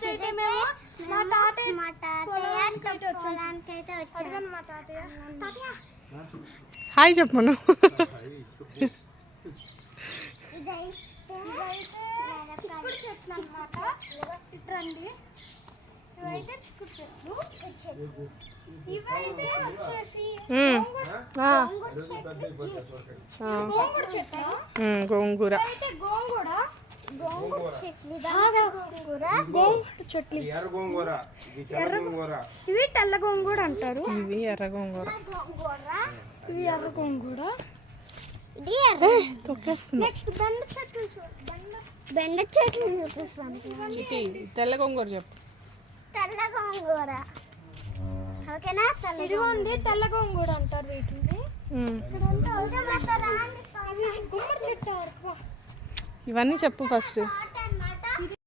రోజు అయితే మేము మా తాతయ్య వచ్చాను. మా తాతయ్య హాయ్ చెప్పను. చిక్కుడు చెట్లు అన్నమాట. ఇట్రండి, ఇవైతే చిక్కుడు చెట్లు. ఇవైతే వచ్చేసి గోంగూర చెట్లు. గోంగూర గోంగూర చెట్లు. ఇవి తెల్ల గోంగూర అంటారు. ఇవి ఎర్ర గోంగూర. ఇవి ఎర్ర గోంగూర. తొక్కేస్తుంది. నెక్స్ట్ బెండ చెట్లు చూపిస్తాను. తెల్ల గోంగూర చెప్పు. తెల్ల గోంగూర ఓకేనా. ఇదిగోండి తెల్ల గోంగూర అంటారు వీటిని. ఇవన్నీ చెప్పు ఫస్ట్.